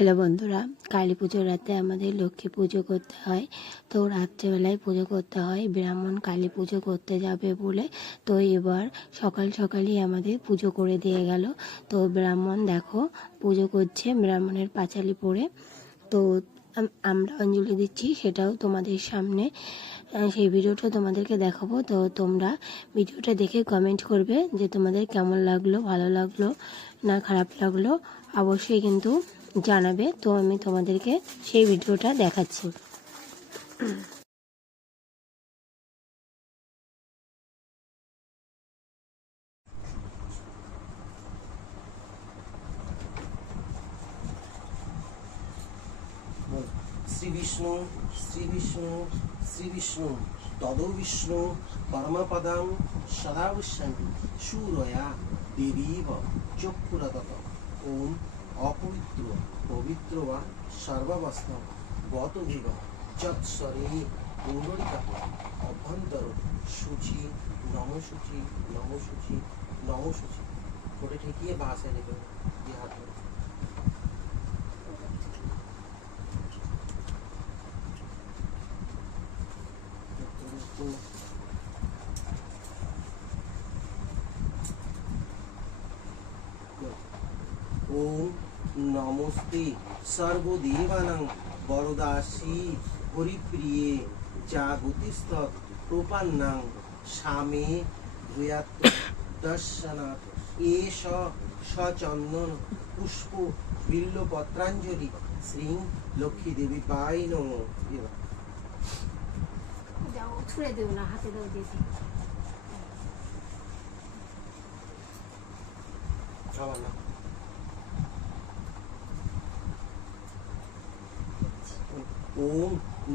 Hello বন্ধুরা, কালী পুজোর রাতে আমাদের লক্ষ্মী পুজো করতে হয়। তো রাত্রেবেলায় পুজো করতে হয়, ব্রাহ্মণ কালী পুজো করতে যাবে বলে। তো এবার সকাল সকালই আমাদের পুজো করে দিয়ে গেল। তো ব্রাহ্মণ দেখো, পুজো করছে ব্রাহ্মণের পাঁচালি পরে। তো আমরা অঞ্জলি দিচ্ছি, সেটাও তোমাদের সামনে। সেই ভিডিওটা তোমাদেরকে দেখাবো। তো তোমরা ভিডিওটা দেখে কমেন্ট করবে যে তোমাদের কেমন লাগল, ভালো লাগল না খারাপ লাগল। অবশ্যই কিন্তু জানাবে, তো আমি তোমাদেরকে সেই ভিডিওটা দেখাচ্ছি। শ্রী বিষ্ণু শ্রী বিষ্ণু শ্রী বিষ্ণু, তদ বিষ্ণু পরমপদম সদা পশ্যন্তি সুরয়া দেবীব চক্ষুরতত। ওম অপবিত্র পবিত্র বা সর্বাবস্থ গত জীব যৎসরে পুণ্ডরিকাপ অভ্যন্তর সূচি, নমসূচি নমসূচি নমসূচি ঠোঁটে ঠেকিয়ে বাসে নেবে দিয়ে ধরে। ওম নমস্তে সর্বদেবানাং বরদাসী হরিপ্রিয়ে জাগতিস্থ প্রপান্নাং স্বামে ভূয়াত দর্শনাথ এষ সচন্দন পুষ্প বিল্লপত্রাঞ্জলি শ্রী লক্ষ্মী দেবী পাই নম। ছুঁড়ে দেবো না হাতে দাও দিয়েছি না ওম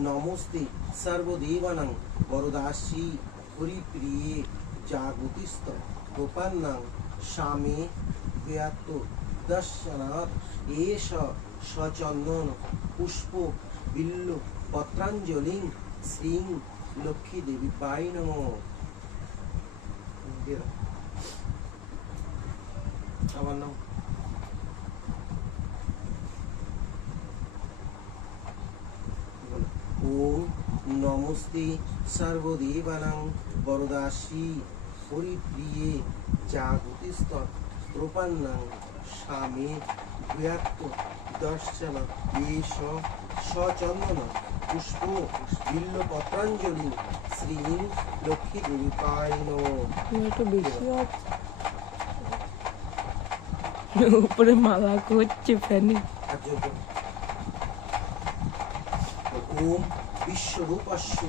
নমস্তে সর্বদেবানাং বরদাসী হরিপ্রিয়ে জাগতিস্থ গোপান্নাং স্বামী ব্যাত দর্শনাথ এষ সচন্দন পুষ্প বিল্ল পত্রাঞ্জলিং শ্রী লক্ষ্মী দেবী পাই নম। আমার নাম ওম নমস্তে সর্বদেবানাং বরদাসী হরিপ্রিয়ে জাগতিস্থ প্রপন্নাং স্বামী ভূয়াত্ম দর্শন এষ সচন্দন পুষ্প বিল্ল পত্রাঞ্জলি শ্রী লক্ষ্মী দেবী একটু বেশি উপরে মালা করছে ফ্যানে। ওম বিশ্বরূপস্য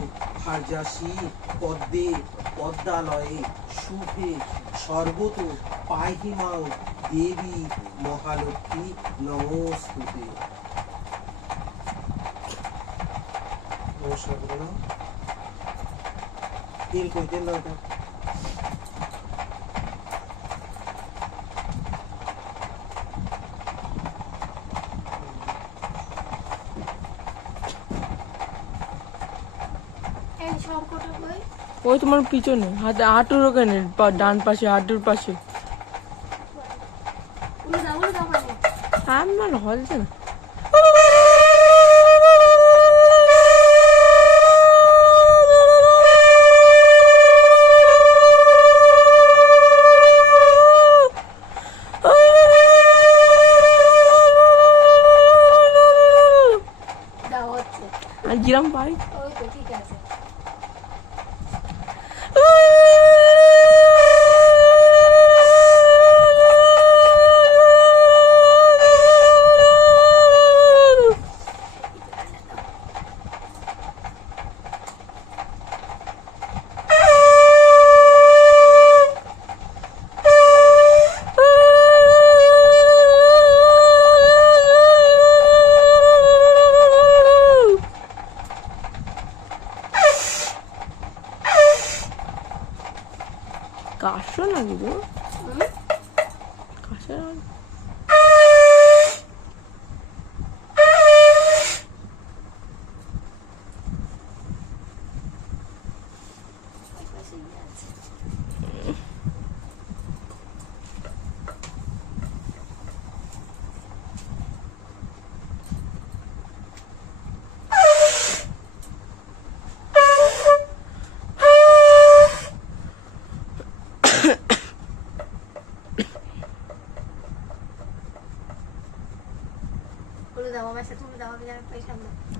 ভার্যাসী পদ্মে পদ্মালয়ে শুভে সর্বত পাহিমাও দেবী মহালক্ষ্মী নমস্তুতে নমস্কার করে নাও। তেল ওই তোমার পিছনে হাতে হাঁটুর ওখানে ডান পাশে হাঁটুর পাশে। আমার হলছে না আর জিরাম পাই? 가시락이고? 응? 가시락. দাও আমার সাথে তুলে দাও আমি যেন